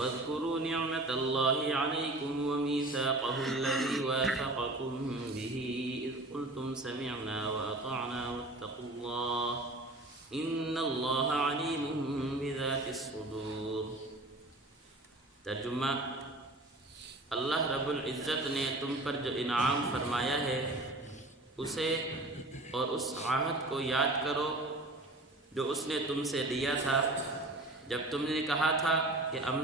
واذكروا نعمة الله عليكم وميثاقه الذي واثقكم به إذ قلتم سمعنا وأطعنا واتقوا الله إن الله عليم بذات الصدور۔ ترجمہ: اللہ رب العزت نے تم پر جو انعام فرمایا ہے اسے اور اس عہد کو یاد کرو جو اس نے تم سے لیا تھا جب تم نے کہا تھا کہ ہم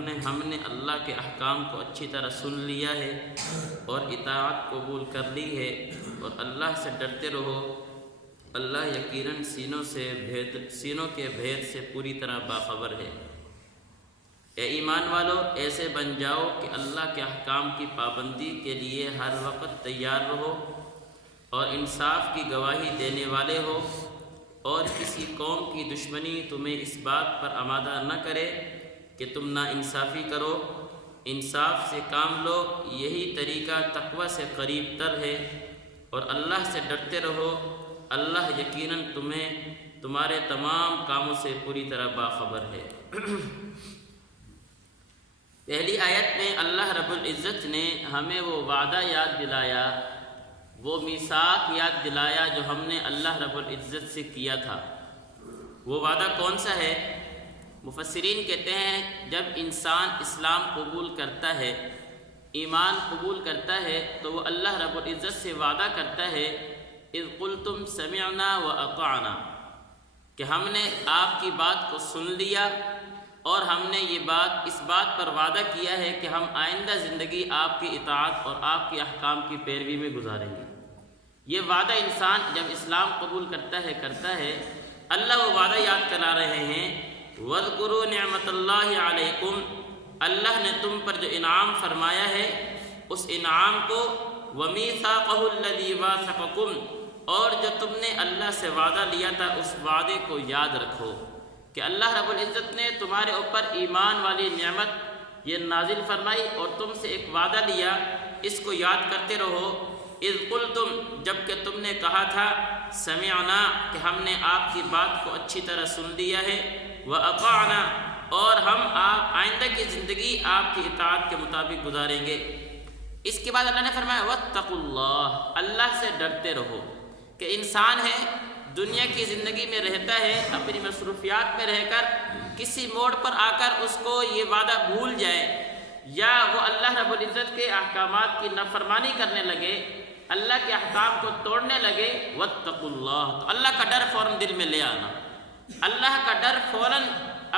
نے اللہ کے احکام کو اچھی طرح سن لیا ہے اور اطاعت قبول کر لی ہے، اور اللہ سے ڈرتے رہو، اللہ یقیناً سینوں کے بھید سے پوری طرح باخبر ہے۔ اے ایمان والو، ایسے بن جاؤ کہ اللہ کے احکام کی پابندی کے لیے ہر وقت تیار رہو اور انصاف کی گواہی دینے والے ہو، اور کسی قوم کی دشمنی تمہیں اس بات پر آمادہ نہ کرے کہ تم نا انصافی کرو، انصاف سے کام لو، یہی طریقہ تقوی سے قریب تر ہے، اور اللہ سے ڈرتے رہو، اللہ یقیناً تمہارے تمام کاموں سے پوری طرح باخبر ہے۔ پہلی آیت میں اللہ رب العزت نے ہمیں وہ وعدہ یاد دلایا، وہ میثاق یاد دلایا جو ہم نے اللہ رب العزت سے کیا تھا۔ وہ وعدہ کون سا ہے؟ مفسرین کہتے ہیں جب انسان اسلام قبول کرتا ہے، ایمان قبول کرتا ہے، تو وہ اللہ رب العزت سے وعدہ کرتا ہے اذ قلتم سمعنا واطعنا، کہ ہم نے آپ کی بات کو سن لیا اور ہم نے اس بات پر وعدہ کیا ہے کہ ہم آئندہ زندگی آپ کی اطاعت اور آپ کے احکام کی پیروی میں گزاریں گے۔ یہ وعدہ انسان جب اسلام قبول کرتا ہے اللہ وہ وعدہ یاد کرا رہے ہیں وَاذْكُرُوا نِعْمَةَ اللَّهِ عَلَيْكُمْ، اللہ نے تم پر جو انعام فرمایا ہے اس انعام کو، وَمِيثَاقَهُ الَّذِي وَاثَقَكُمْ، اور جو تم نے اللہ سے وعدہ لیا تھا اس وعدے کو یاد رکھو کہ اللہ رب العزت نے تمہارے اوپر ایمان والی نعمت یہ نازل فرمائی اور تم سے ایک وعدہ لیا، اس کو یاد کرتے رہو۔ اذ قلتم، جب کہ تم نے کہا تھا، سمعنا، کہ ہم نے آپ کی بات کو اچھی طرح سن لیا ہے، واطعنا، اور ہم آئندہ کی زندگی آپ کی اطاعت کے مطابق گزاریں گے۔ اس کے بعد اللہ نے فرمایا واتقوا اللہ، اللہ سے ڈرتے رہو، کہ انسان ہے دنیا کی زندگی میں رہتا ہے، اپنی مصروفیات میں رہ کر کسی موڑ پر آ کر اس کو یہ وعدہ بھول جائے، یا وہ اللہ رب العزت کے احکامات کی نافرمانی کرنے لگے، اللہ کے احکام کو توڑنے لگے۔ واتقوا اللہ، تو اللہ کا ڈر فوراً دل میں لے آنا، اللہ کا ڈر فوراً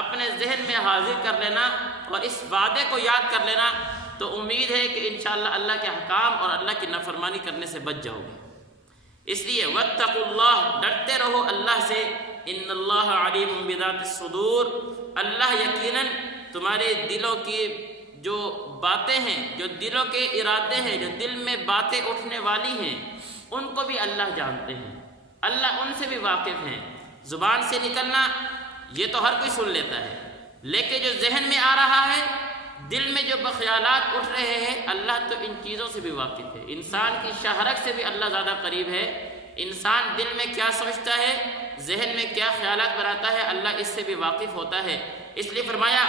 اپنے ذہن میں حاضر کر لینا اور اس وعدے کو یاد کر لینا، تو امید ہے کہ انشاءاللہ اللہ کے احکام اور اللہ کی نافرمانی کرنے سے بچ جاؤ گے۔ اس لیے واتقوا اللہ، ڈرتے رہو اللہ سے، ان اللہ علیم بذات الصدور، اللہ یقیناً تمہارے دلوں کی جو باتیں ہیں، جو دلوں کے ارادے ہیں، جو دل میں باتیں اٹھنے والی ہیں، ان کو بھی اللہ جانتے ہیں، اللہ ان سے بھی واقف ہیں۔ زبان سے نکلنا یہ تو ہر کوئی سن لیتا ہے، لیکن جو ذہن میں آ رہا ہے، دل میں جو خیالات اٹھ رہے ہیں، اللہ تو ان چیزوں سے بھی واقف ہے۔ انسان کی شہرت سے بھی اللہ زیادہ قریب ہے، انسان دل میں کیا سوچتا ہے، ذہن میں کیا خیالات بناتا ہے، اللہ اس سے بھی واقف ہوتا ہے۔ اس لیے فرمایا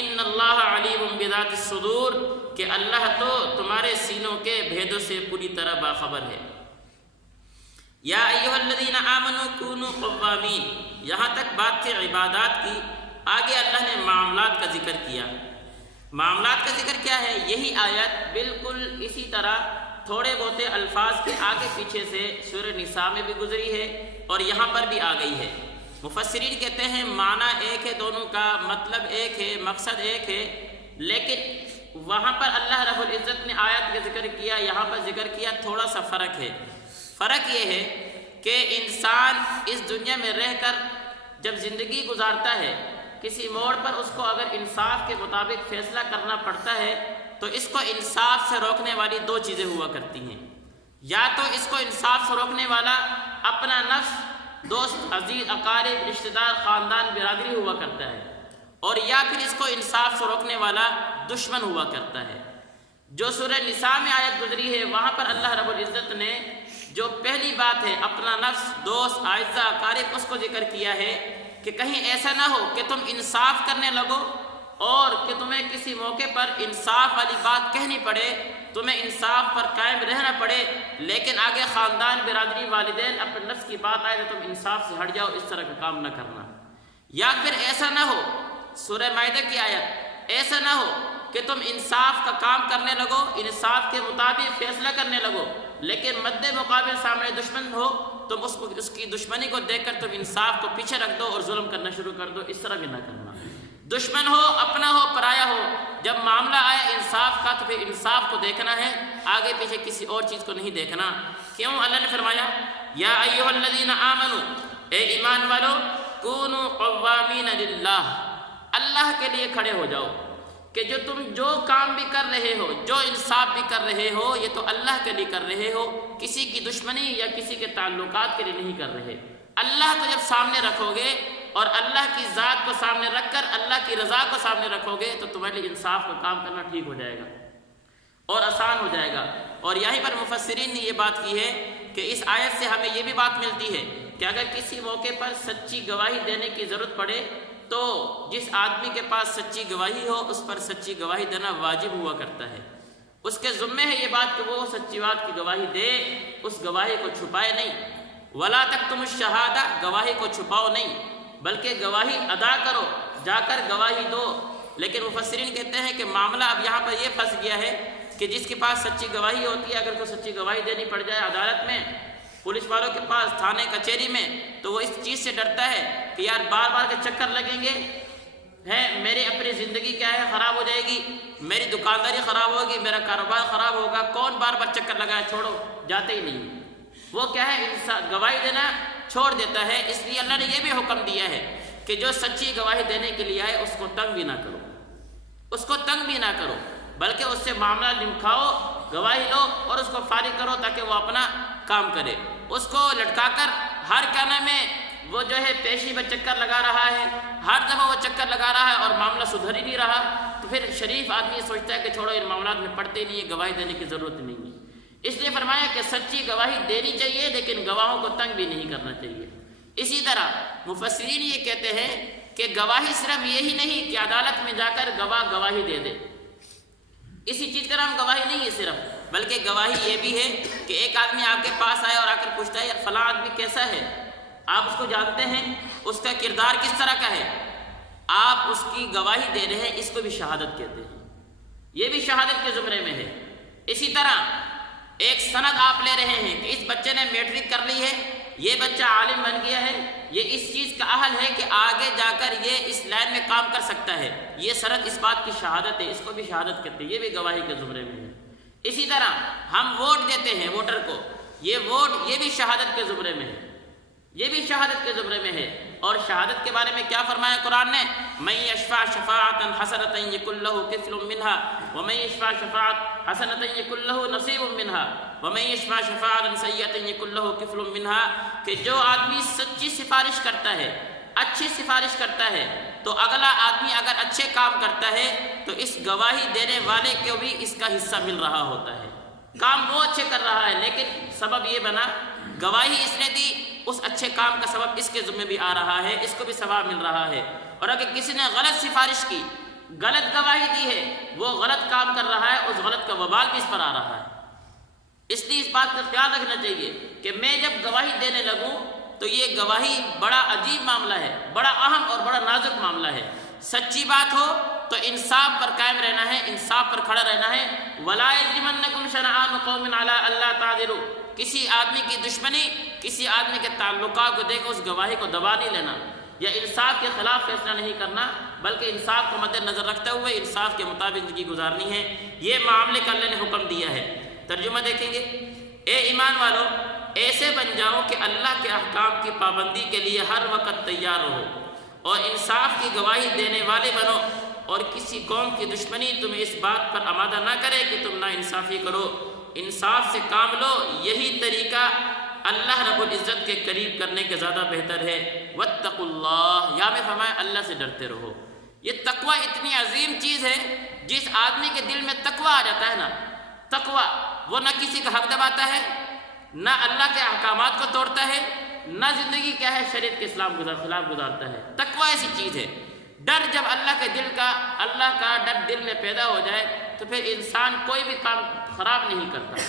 ان اللہ علیم بذات الصدور، کہ اللہ تو تمہارے سینوں کے بھیدوں سے پوری طرح باخبر ہے۔ یا ایھا الذین آمنوا کونوا قوامین، یہاں تک بات تھی عبادات کی، آگے اللہ نے معاملات کا ذکر کیا۔ معاملات کا ذکر کیا ہے؟ یہی آیت بالکل اسی طرح تھوڑے بہت الفاظ کے آگے پیچھے سے سورہ نساء میں بھی گزری ہے اور یہاں پر بھی آ گئی ہے۔ مفسرین کہتے ہیں معنی ایک ہے، دونوں کا مطلب ایک ہے، مقصد ایک ہے، لیکن وہاں پر اللہ رب العزت نے آیت کا ذکر کیا، یہاں پر ذکر کیا، تھوڑا سا فرق ہے۔ فرق یہ ہے کہ انسان اس دنیا میں رہ کر جب زندگی گزارتا ہے، کسی موڑ پر اس کو اگر انصاف کے مطابق فیصلہ کرنا پڑتا ہے تو اس کو انصاف سے روکنے والی دو چیزیں ہوا کرتی ہیں، یا تو اس کو انصاف سے روکنے والا اپنا نفس، دوست، عزیز، اقارب، رشتہ دار، خاندان، برادری ہوا کرتا ہے، اور یا پھر اس کو انصاف سے روکنے والا دشمن ہوا کرتا ہے۔ جو سورہ نساء میں آیت گزری ہے وہاں پر اللہ رب العزت نے جو پہلی بات ہے اپنا نفس، دوست، اعزہ، اقارب، اس کو ذکر کیا ہے کہ کہیں ایسا نہ ہو کہ تم انصاف کرنے لگو اور کہ تمہیں کسی موقع پر انصاف والی بات کہنی پڑے، تمہیں انصاف پر قائم رہنا پڑے، لیکن آگے خاندان، برادری، والدین، اپنے نفس کی بات آئے تو تم انصاف سے ہٹ جاؤ، اس طرح کا کام نہ کرنا۔ یا پھر ایسا نہ ہو، سورہ مائدہ کی آیت، ایسا نہ ہو کہ تم انصاف کا کام کرنے لگو، انصاف کے مطابق فیصلہ کرنے لگو، لیکن مد مقابل سامنے دشمن ہو، تم اس کی دشمنی کو دیکھ کر تم انصاف کو پیچھے رکھ دو اور ظلم کرنا شروع کر دو، اس طرح بھی نہ کرنا۔ دشمن ہو، اپنا ہو، پرایا ہو، جب معاملہ آیا انصاف کا تو پھر انصاف کو دیکھنا ہے، آگے پیچھے کسی اور چیز کو نہیں دیکھنا۔ کیوں؟ اللہ نے فرمایا یا ایھا الذین آمنوا، اے ایمان والو، کونوا قوامین للہ، اللہ کے لیے کھڑے ہو جاؤ، کہ تم جو کام بھی کر رہے ہو، جو انصاف بھی کر رہے ہو، یہ تو اللہ کے لیے کر رہے ہو، کسی کی دشمنی یا کسی کے تعلقات کے لیے نہیں کر رہے۔ اللہ کو جب سامنے رکھو گے اور اللہ کی ذات کو سامنے رکھ کر اللہ کی رضا کو سامنے رکھو گے تو تمہارے لیے انصاف کا کام کرنا ٹھیک ہو جائے گا اور آسان ہو جائے گا۔ اور یہیں پر مفسرین نے یہ بات کی ہے کہ اس آیت سے ہمیں یہ بھی بات ملتی ہے کہ اگر کسی موقع پر سچی گواہی دینے کی ضرورت پڑے تو جس آدمی کے پاس سچی گواہی ہو اس پر سچی گواہی دینا واجب ہوا کرتا ہے، اس کے ذمے ہے یہ بات کہ وہ سچی بات کی گواہی دے، اس گواہی کو چھپائے نہیں۔ ولا تکتموا الشہادہ، گواہی کو چھپاؤ نہیں بلکہ گواہی ادا کرو، جا کر گواہی دو۔ لیکن مفسرین کہتے ہیں کہ معاملہ اب یہاں پر یہ پھنس گیا ہے کہ جس کے پاس سچی گواہی ہوتی ہے، اگر کوئی سچی گواہی دینی پڑ جائے عدالت میں، پولیس والوں کے پاس، تھانے کچہری میں، تو وہ اس چیز سے ڈرتا ہے کہ یار بار بار کے چکر لگیں گے، میری اپنی زندگی کیا ہے خراب ہو جائے گی، میری دکانداری خراب ہوگی، میرا کاروبار خراب ہوگا، کون بار بار چکر لگائے، چھوڑو، جاتے ہی نہیں۔ وہ کیا ہے، گواہی دینا چھوڑ دیتا ہے۔ اس لیے اللہ نے یہ بھی حکم دیا ہے کہ جو سچی گواہی دینے کے لیے آئے اس کو تنگ بھی نہ کرو، اس کو تنگ بھی نہ کرو، بلکہ اس سے معاملہ نمٹاؤ، گواہی لو اور اس کو فارغ کرو تاکہ وہ اپنا کام کرے۔ اس کو لٹکا کر ہر کیا نام ہے وہ جو ہے پیشی میں چکر لگا رہا ہے، ہر دفعہ وہ چکر لگا رہا ہے اور معاملہ سدھر ہی نہیں رہا، تو پھر شریف آدمی سوچتا ہے کہ چھوڑو، ان معاملات میں پڑتے ہی نہیں ہے، گواہی دینے کی ضرورت نہیں ہے۔ اس لیے فرمایا کہ سچی گواہی دینی چاہیے لیکن گواہوں کو تنگ بھی نہیں کرنا چاہیے۔ اسی طرح مفسرین یہ کہتے ہیں کہ گواہی صرف یہی نہیں کہ عدالت میں جا کر گواہ گواہی دے دے، اسی چیز کا نام گواہی نہیں ہے صرف، بلکہ گواہی یہ بھی ہے کہ ایک آدمی آپ کے پاس آئے اور آ کر پوچھتا ہے یار فلاں آدمی کیسا ہے، آپ اس کو جانتے ہیں، اس کا کردار کس طرح کا ہے، آپ اس کی گواہی دے رہے ہیں، اس کو بھی شہادت کہتے ہیں، یہ بھی شہادت کے زمرے میں ہے۔ اسی طرح ایک سند آپ لے رہے ہیں کہ اس بچے نے میٹرک کر لی ہے، یہ بچہ عالم بن گیا ہے، یہ اس چیز کا اہل ہے کہ آگے جا کر یہ اس لائن میں کام کر سکتا ہے، یہ سند اس بات کی شہادت ہے، اس کو بھی شہادت کہتے ہیں، یہ بھی گواہی کے زمرے میں ہے۔ اسی طرح ہم ووٹ دیتے ہیں ووٹر کو، یہ ووٹ یہ بھی شہادت کے زمرے میں ہے، یہ بھی شہادت کے زمرے میں ہے۔ اور شہادت کے بارے میں کیا فرمایا قرآن نے، من یشفع شفاعۃ حسنۃ یکن لہ کفل منها ومن یشفع شفاعۃ حسنۃ یکن لہ نصیب منها ومن یشفع شفاعۃ سیئۃ یکن لہ کفل منها، کہ جو آدمی سچی سفارش کرتا ہے، اچھی سفارش کرتا ہے، تو اگلا آدمی اگر اچھے کام کرتا ہے تو اس گواہی دینے والے کو بھی اس کا حصہ مل رہا ہوتا ہے۔ کام وہ اچھے کر رہا ہے لیکن سبب یہ بنا، گواہی اس نے دی، اس اچھے کام کا سبب اس کے ذمہ بھی آ رہا ہے، اس کو بھی ثواب مل رہا ہے۔ اور اگر کسی نے غلط سفارش کی، غلط گواہی دی ہے، وہ غلط کام کر رہا ہے، اس غلط کا وبال بھی اس پر آ رہا ہے۔ اس لیے اس بات کا خیال رکھنا چاہیے کہ میں جب گواہی دینے لگوں تو یہ گواہی بڑا عجیب معاملہ ہے، بڑا اہم اور بڑا نازک معاملہ ہے۔ سچی بات ہو تو انصاف پر قائم رہنا ہے، انصاف پر کھڑا رہنا ہے۔ وَلَا يَجْرِمَنَّكُمْ شَنَآنُ قَوْمٍ عَلَىٰ أَلَّا تَعْدِلُوا، کسی آدمی کی دشمنی، کسی آدمی کے تعلقات کو دیکھ اس گواہی کو دبا نہیں لینا یا انصاف کے خلاف فیصلہ نہیں کرنا، بلکہ انصاف کو مد نظر رکھتے ہوئے انصاف کے مطابق زندگی گزارنی ہے۔ یہ معاملے کا اللہ نے حکم دیا ہے۔ ترجمہ دیکھیں گے، اے ایمان والو، ایسے بن جاؤ کہ اللہ کے احکام کی پابندی کے لیے ہر وقت تیار رہو اور انصاف کی گواہی دینے والے بنو، اور کسی قوم کی دشمنی تمہیں اس بات پر آمادہ نہ کرے کہ تم نا انصافی کرو، انصاف سے کام لو، یہی طریقہ اللہ رب العزت کے قریب کرنے کے زیادہ بہتر ہے۔ واتقوا اللہ، یا میں فرمایا اللہ سے ڈرتے رہو۔ یہ تقوی اتنی عظیم چیز ہے، جس آدمی کے دل میں تقوی آ جاتا ہے نا، تقوی، وہ نہ کسی کا حق دباتا ہے، نہ اللہ کے احکامات کو توڑتا ہے، نہ زندگی کیا ہے شریعت کے خلاف گزارتا ہے۔ تقوی ایسی چیز ہے ڈر جب اللہ کا ڈر دل میں پیدا ہو جائے تو پھر انسان کوئی بھی کام خراب نہیں کرتا.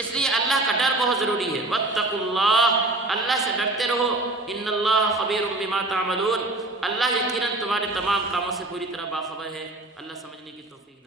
اس لیے اللہ کا ڈر بہت ضروری ہے. واتقوا اللہ، اللہ سے ڈرتے رہو. ان اللہ خبیر بما تعملون، اللہ یقیناً تمہارے تمام کاموں سے پوری طرح باخبر ہے. اللہ سمجھنے کی توفیق